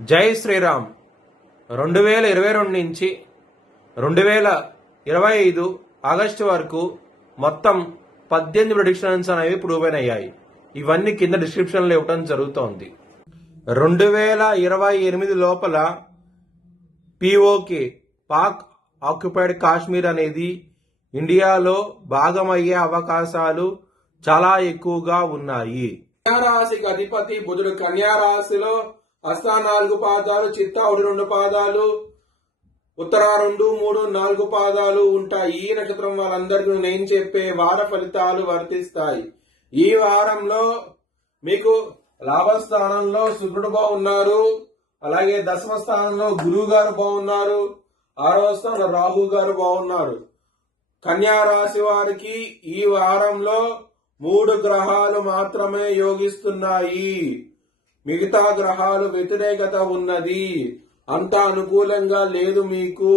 జై శ్రీరామ్. 2022 నుంచి 2025 ఆగస్టు వరకు మొత్తం 18 ప్రెడిక్షన్స్ అనేవి ప్రూవ్ అయ్యాయి. ఇవన్నీ కింద డిస్క్రిప్షన్లో ఇవ్వడం జరుగుతోంది. 2028 లోపల పిఓకే పాక్ ఆక్యుపైడ్ కాశ్మీర్ అనేది ఇండియాలో భాగమయ్యే అవకాశాలు చాలా ఎక్కువగా ఉన్నాయి. కన్యారాశికి అధిపతి బుధుడు కన్యారాశిలో హస్త 4 పాదాలు, చిత్త 1-2 పాదాలు, ఉత్తర 2, 3, 4 పాదాలు ఉంటాయి. ఈ నక్షత్రం వాళ్ళందరికీ నేను చెప్పే వార ఫలితాలు వర్తిస్తాయి. ఈ వారంలో మీకు లాభస్థానంలో శుక్రుడు బాగున్నారు, అలాగే దశమ స్థానంలో గురువు గారు బాగున్నారు, 6వ స్థానంలో రాహు గారు బాగున్నారు. కన్యా రాశి వారికి ఈ వారంలో 3 గ్రహాలు మాత్రమే యోగిస్తున్నాయి. మిగతా గ్రహాలు వ్యతిరేకత ఉన్నది. అంత అనుకూలంగా లేదు మీకు.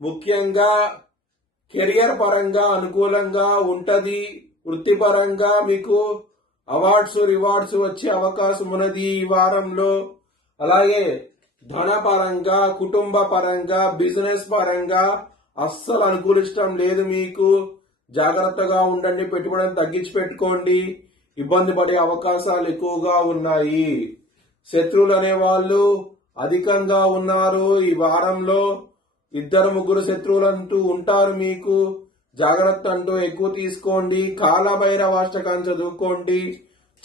ముఖ్యంగా కెరియర్ పరంగా అనుకూలంగా ఉంటది. వృత్తిపరంగా మీకు అవార్డ్స్ రివార్డ్స్ వచ్చే అవకాశం ఉన్నది ఈ వారంలో. అలాగే ధనపరంగా, కుటుంబ పరంగా, బిజినెస్ పరంగా అస్సలు అనుకూలించడం లేదు మీకు. జాగ్రత్తగా ఉండండి, పెట్టుబడిని తగ్గించి పెట్టుకోండి. ఇబ్బంది పడే అవకాశాలు ఎక్కువగా ఉన్నాయి. శత్రువులు అనే వాళ్ళు అధికంగా ఉన్నారు. ఈ వారంలో 2-3 శత్రువులంటూ ఉంటారు మీకు. జాగ్రత్త అంటూ ఎక్కువ తీసుకోండి. కాలభైరవాష్టకాన్ని చదువుకోండి.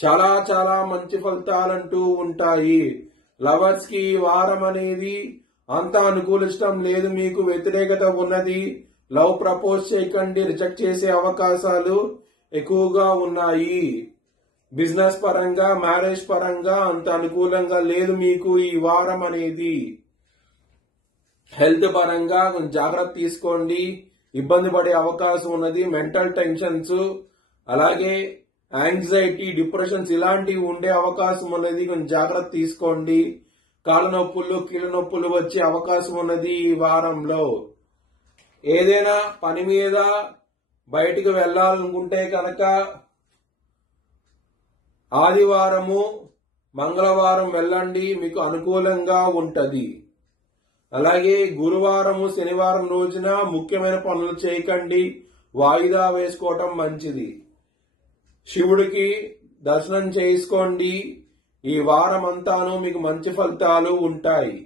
చాలా చాలా మంచి ఫలితాలంటూ ఉంటాయి. లవర్స్ కి ఈ వారం అనేది అంత అనుకూలించడం లేదు మీకు. వ్యతిరేకత ఉన్నది. లవ్ ప్రపోజ్ చేయకండి, రిజెక్ట్ చేసే అవకాశాలు ఎక్కువగా ఉన్నాయి. బిజినెస్ పరంగా, మ్యారేజ్ పరంగా అంత అనుకూలంగా లేదు మీకు ఈ వారం అనేది. హెల్త్ పరంగా కొంచెం జాగ్రత్త తీసుకోండి. ఇబ్బంది పడే అవకాశం ఉన్నది. మెంటల్ టెన్షన్స్, అలాగే యాంగ్జైటీ, డిప్రెషన్స్ ఇలాంటివి ఉండే అవకాశం ఉన్నది. కొంచెం జాగ్రత్త తీసుకోండి. కాళ్ళ నొప్పులు, కీళ్ళ నొప్పులు వచ్చే అవకాశం ఉన్నది ఈ వారంలో. ఏదైనా పని మీద బయటికి వెళ్లాలనుకుంటే కనుక ఆదివారము, మంగళవారం వెళ్ళండి, మీకు అనుకూలంగా ఉంటది. అలాగే గురువారము, శనివారం రోజున ముఖ్యమైన పనులు చేయకండి. వాయిదా వేసుకోవటం మంచిది. శివుడికి దర్శనం చేసుకోండి. ఈ వారం అంతాను మీకు మంచి ఫలితాలు ఉంటాయి.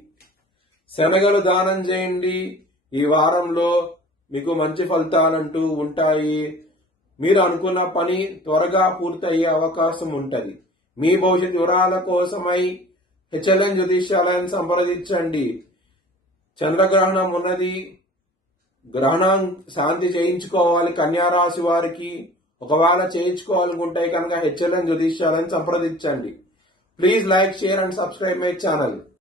శనగలు దానం చేయండి. ఈ వారంలో మీకు మంచి ఫలితాలంటూ ఉంటాయి. మీరు అనుకున్న పని త్వరగా పూర్తయ్యే అవకాశం ఉంటది. మీ భవిష్యత్ వివరాల కోసమై హెచ్ఎల్ఎన్ జ్యోతిష్యాలయం సంప్రదించండి. చంద్రగ్రహణం ఉన్నది. గ్రహణం శాంతి చేయించుకోవాలి కన్యారాశి వారికి. ఒకవేళ చేయించుకోవాలనుకుంటే కనుక హెచ్ఎల్ఎన్ జ్యోతిష్యాలయం సంప్రదించండి. Please like, share and subscribe my channel.